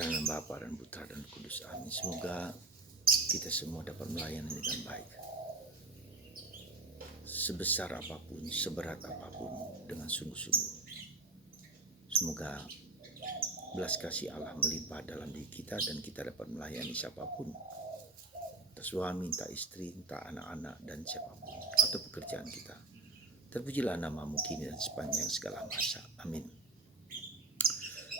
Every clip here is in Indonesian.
Karena Bapa dan Putra dan Kudus. Amin. Semoga kita semua dapat melayani dengan baik. Sebesar apapun, seberat apapun, dengan sungguh-sungguh. Semoga belas kasih Allah melimpah dalam diri kita dan kita dapat melayani siapapun. Entah suami, entah istri, entah anak-anak dan siapapun. Atau pekerjaan kita. Terpujilah namamu kini dan sepanjang segala masa. Amin.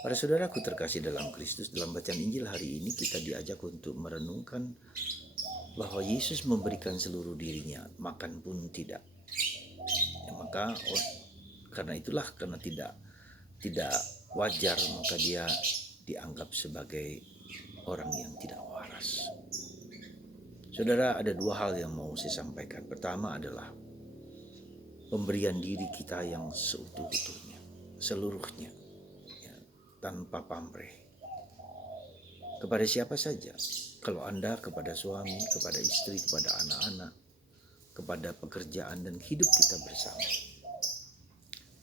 Para saudaraku terkasih dalam Kristus, dalam bacaan Injil hari ini kita diajak untuk merenungkan bahwa Yesus memberikan seluruh dirinya, makan pun tidak. Ya, maka karena tidak wajar, maka dia dianggap sebagai orang yang tidak waras. Saudara, ada dua hal yang mau saya sampaikan. Pertama adalah pemberian diri kita yang seutuh-utuhnya, seluruhnya, ya, tanpa pamrih. Kepada siapa saja, kalau Anda kepada suami, kepada istri, kepada anak-anak, kepada pekerjaan dan hidup kita bersama.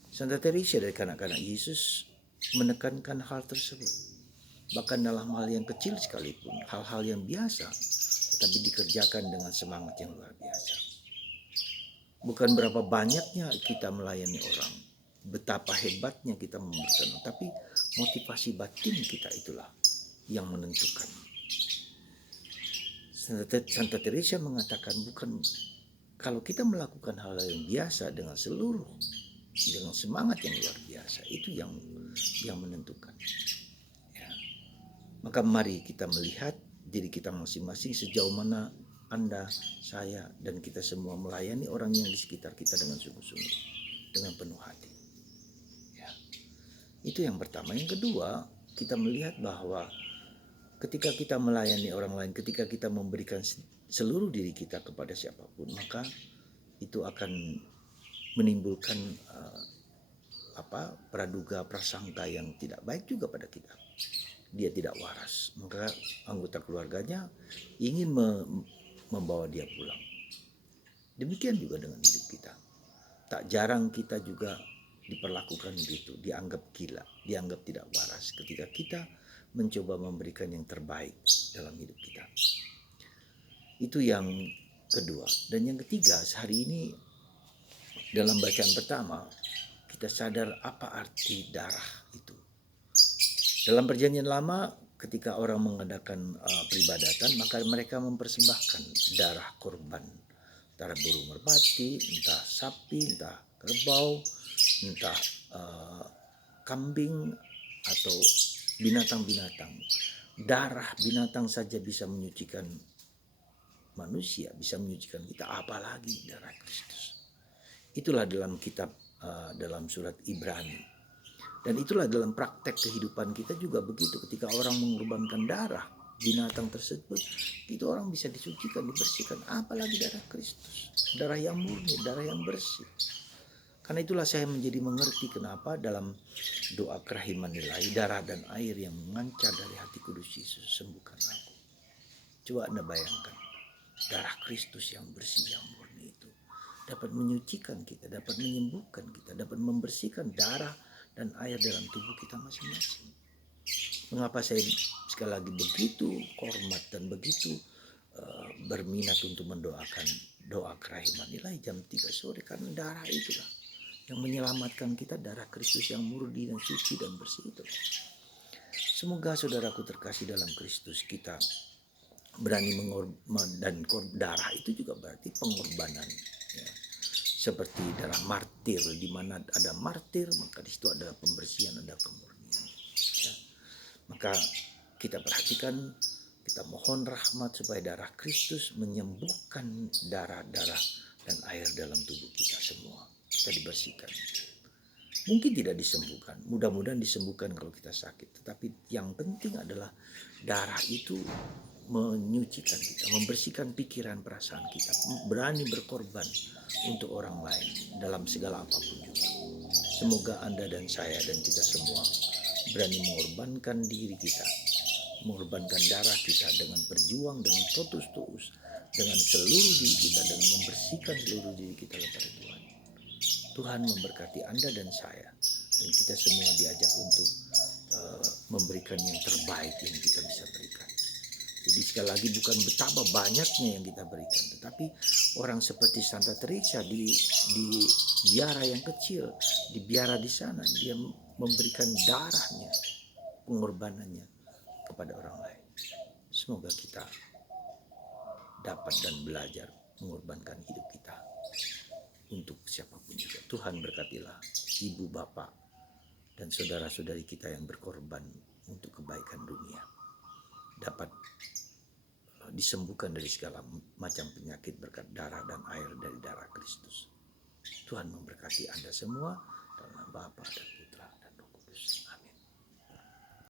Santa Teresa dari kanak-kanak Yesus menekankan hal tersebut. Bahkan dalam hal yang kecil sekalipun, hal-hal yang biasa, tetapi dikerjakan dengan semangat yang luar biasa. Bukan berapa banyaknya kita melayani orang, betapa hebatnya kita memberikan, tapi motivasi batin kita itulah yang menentukan. Santa Teresa mengatakan bukan kalau kita melakukan hal yang biasa dengan semangat yang luar biasa, itu yang menentukan. Ya. Maka mari kita melihat diri kita masing-masing sejauh mana Anda, saya, dan kita semua melayani orang yang di sekitar kita dengan sungguh-sungguh, dengan penuh hati. Ya. Itu yang pertama. Yang kedua, kita melihat bahwa ketika kita melayani orang lain, ketika kita memberikan seluruh diri kita kepada siapapun, maka itu akan menimbulkan praduga prasangka yang tidak baik juga pada kita. Dia tidak waras, maka anggota keluarganya ingin membawa dia pulang. Demikian juga dengan hidup kita. Tak jarang kita juga diperlakukan begitu, dianggap gila, dianggap tidak waras ketika kita mencoba memberikan yang terbaik dalam hidup kita. Itu yang kedua. Dan yang ketiga, hari ini dalam bacaan pertama kita sadar apa arti darah itu. Dalam perjanjian lama, ketika orang mengadakan peribadatan, maka mereka mempersembahkan darah korban, entah burung merpati, entah sapi, entah kerbau, entah kambing atau binatang-binatang. Darah binatang saja bisa menyucikan manusia, bisa menyucikan kita, apalagi darah Kristus. Itulah dalam kitab dalam surat Ibrani. Dan itulah dalam praktek kehidupan kita juga begitu. Ketika orang mengorbankan darah binatang tersebut, itu orang bisa disucikan, dibersihkan. Apalagi darah Kristus, darah yang murni, darah yang bersih. Karena itulah saya menjadi mengerti kenapa dalam doa kerahiman nilai darah dan air yang mengancar dari hati kudus Yesus, sembuhkan aku. Coba Anda bayangkan, darah Kristus yang bersih, yang murni itu dapat menyucikan kita, dapat menyembuhkan kita, dapat membersihkan darah dan air dalam tubuh kita masing-masing. Mengapa saya sekali lagi begitu hormat dan begitu berminat untuk mendoakan doa kerahiman nilai jam 3 sore, karena darah itulah yang menyelamatkan kita, darah Kristus yang murni dan suci dan bersih itu. Semoga saudaraku terkasih dalam Kristus, kita berani mengorbankan, dan darah itu juga berarti pengorbanan. Ya. Seperti darah martir, di mana ada martir, maka di situ ada pembersihan, ada kemurnian. Ya. Maka kita perhatikan, kita mohon rahmat supaya darah Kristus menyembuhkan darah-darah dan air dalam tubuh kita semua. Kita dibersihkan. Mungkin tidak disembuhkan, mudah-mudahan disembuhkan kalau kita sakit. Tetapi yang penting adalah darah itu menyucikan kita, membersihkan pikiran perasaan kita, berani berkorban untuk orang lain dalam segala apapun juga. Semoga Anda dan saya dan kita semua berani mengorbankan diri kita, mengorbankan darah kita dengan berjuang, dengan totus-tuus, dengan seluruh diri kita, dengan membersihkan seluruh diri kita kepada Tuhan. Tuhan memberkati Anda dan saya, dan kita semua diajak untuk memberikan yang terbaik yang kita bisa berikan. Jadi sekali lagi bukan betapa banyaknya yang kita berikan, tetapi orang seperti Santa Teresa di biara yang kecil, di biara di sana, dia memberikan darahnya, pengorbanannya kepada orang lain. Semoga kita dapat dan belajar mengorbankan hidup kita untuk siapapun juga. Tuhan berkatilah ibu, bapak, dan saudara-saudari kita yang berkorban untuk kebaikan dunia, dapat disembuhkan dari segala macam penyakit berkat darah dan air dari darah Kristus. Tuhan memberkati Anda semua dalam nama Bapa dan Putra